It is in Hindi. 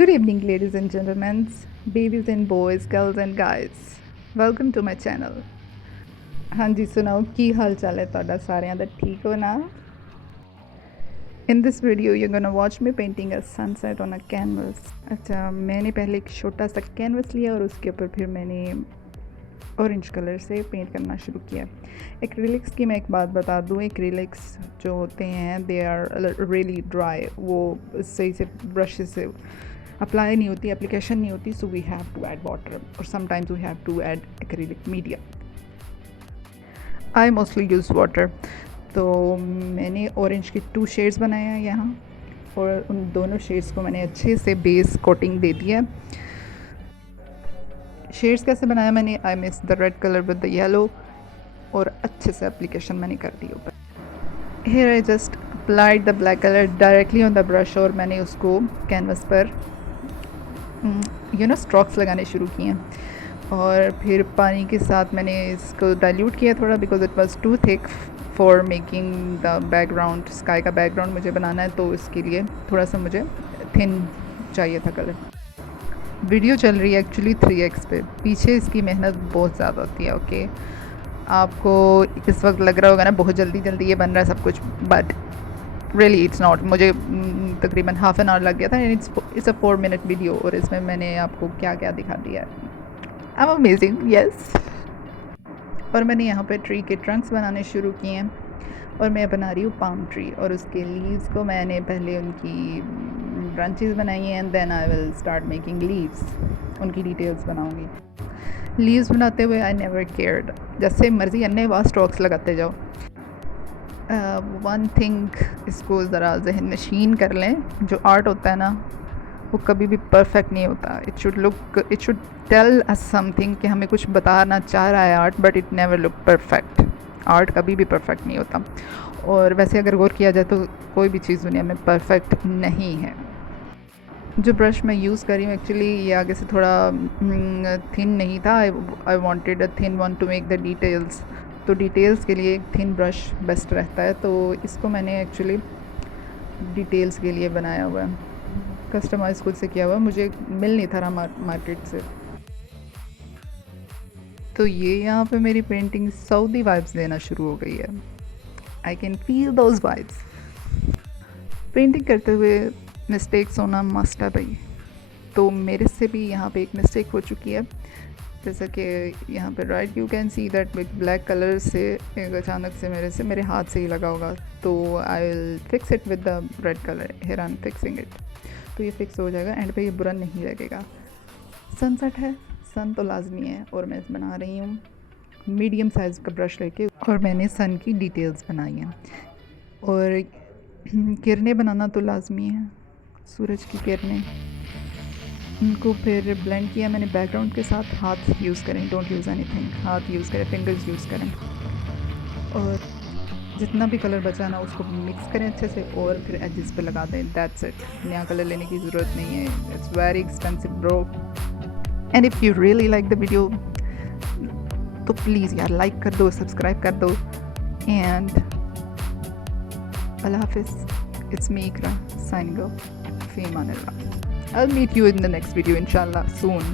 Good evening, ladies and gentlemen, babies and boys, girls and guys. Welcome to my channel. हाँ जी सुनाओ की हाल चाल है ਤੁਹਾਡਾ ਸਾਰਿਆਂ ਦਾ ठीक हो ना? In this video you're gonna watch me painting a sunset on a canvas. अच्छा मैंने पहले एक छोटा सा कैनवस लिया और उसके ऊपर फिर मैंने ऑरेंज कलर से पेंट करना शुरू किया। एक्रिलिक्स की मैं एक बात बता दूँ, एक्रिलिक्स जो होते हैं दे आर रियली ड्राई, वो सही से ब्रश से अप्लाई नहीं होती, एप्लीकेशन नहीं होती, so we have to add water और sometimes we have to add acrylic media. I mostly use water. तो मैंने ऑरेंज के 2 शेड्स बनाए हैं यहाँ और उन दोनों शेड्स को मैंने अच्छे से बेस कोटिंग दे दिया। शेड्स कैसे बनाया मैंने, I mix the red colour with the yellow और अच्छे से एप्लीकेशन मैंने कर दी ऊपर। Here I just applied the black colour directly on the brush और मैंने उसको कैनवस पर स्ट्रोक्स लगाने शुरू किए और फिर पानी के साथ मैंने इसको डाइल्यूट किया थोड़ा, because it was too thick for making the background. Sky का बैकग्राउंड मुझे बनाना है तो इसके लिए थोड़ा सा मुझे थिन चाहिए था कलर। वीडियो चल रही है एक्चुअली 3x पे, पीछे इसकी मेहनत बहुत ज़्यादा होती है। ओके आपको इस वक्त लग रहा होगा ना बहुत जल्दी जल्दी ये बन रहा है सब कुछ, बट रियली इट्स नॉट। मुझे तकरीबन हाफ एन आवर लग गया था and it's a 4 minute video और इसमें मैंने आपको क्या क्या दिखा दिया है। I am amazing, yes. और मैंने यहाँ पे ट्री के ट्रंक्स बनाने शुरू किए हैं और मैं बना रही हूँ पाम ट्री और उसके लीव्स को मैंने पहले उनकी ब्रांचेस बनाई हैं and then I will start making leaves, उनकी डिटेल्स बनाऊँगी। लीव्स बनाते हुए आई नेवर केयर्ड, जैसे मर्ज़ी अन्य वहाँ स्ट्रोक्स लगाते जाओ। वन थिंग, इसको ज़रा जहन नशीन कर लें, जो आर्ट होता है ना वो कभी भी परफेक्ट नहीं होता। It should tell us something कि हमें कुछ बताना चाह रहा है art, but it never look perfect. Art कभी भी परफेक्ट नहीं होता और वैसे अगर गौर किया जाए तो कोई भी चीज़ दुनिया में परफेक्ट नहीं है। जो ब्रश मैं यूज़ कर रही हूँ एक्चुअली ये आगे से थोड़ा थिन नहीं था, I wanted a thin one two make the details, तो डिटेल्स के लिए एक थिन ब्रश बेस्ट रहता है, तो इसको मैंने एक्चुअली डिटेल्स के लिए बनाया हुआ है, कस्टमाइज़ खुद से किया हुआ है, मुझे मिल नहीं था मार्केट से। तो ये यहाँ पे मेरी पेंटिंग सऊदी वाइब्स देना शुरू हो गई है। I can feel those vibes. Painting करते हुए मिस्टेक्स होना मस्ट है भाई, तो मेरे से भी यहाँ पे एक मिस्टेक हो चुकी है। जैसा कि यहाँ पे right you can see that black colour से एक अचानक से मेरे हाथ से ही लगा होगा, तो I will fix it with the red colour. Here I am fixing it, तो ये फिक्स हो जाएगा एंड पे ये बुरा नहीं लगेगा। सनसेट है, सन तो लाजमी है और मैं बना रही हूँ मीडियम साइज़ का ब्रश लेके और मैंने सन की डिटेल्स बनाई हैं। और किरणें बनाना तो लाजमी है, सूरज की किरणें, उनको फिर ब्लेंड किया मैंने बैकग्राउंड के साथ। हाथ यूज़ करें, डोंट यूज़ एनीथिंग, हाथ यूज़ करें, फिंगर्स यूज़ करें और जितना भी कलर बचा ना उसको मिक्स करें अच्छे से और फिर एजेस पे लगा दें। दैट्स इट, नया कलर लेने की ज़रूरत नहीं है, it's very expensive bro. And if you really like the video तो प्लीज़ यार लाइक कर दो, सब्सक्राइब कर दो एंड अल्लाह हाफिज़। It's me Iqra signing off, फी अमान अल्लाह। I'll meet you in the next video inshallah soon.